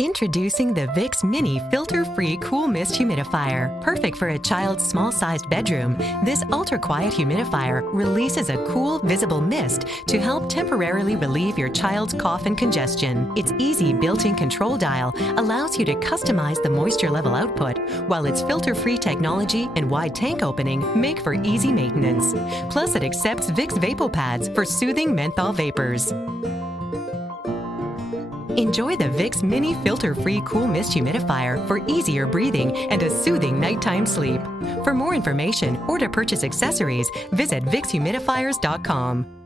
Introducing the Vicks Mini Filter-Free Cool Mist Humidifier. Perfect for a child's small-sized bedroom, this ultra-quiet humidifier releases a cool, visible mist to help temporarily relieve your child's cough and congestion. Its easy built-in control dial allows you to customize the moisture level output, while its filter-free technology and wide tank opening make for easy maintenance. Plus, it accepts Vicks VapoPads for soothing menthol vapors. Enjoy the Vicks Mini Filter-Free Cool Mist Humidifier for easier breathing and a soothing nighttime sleep. For more information or to purchase accessories, visit VicksHumidifiers.com.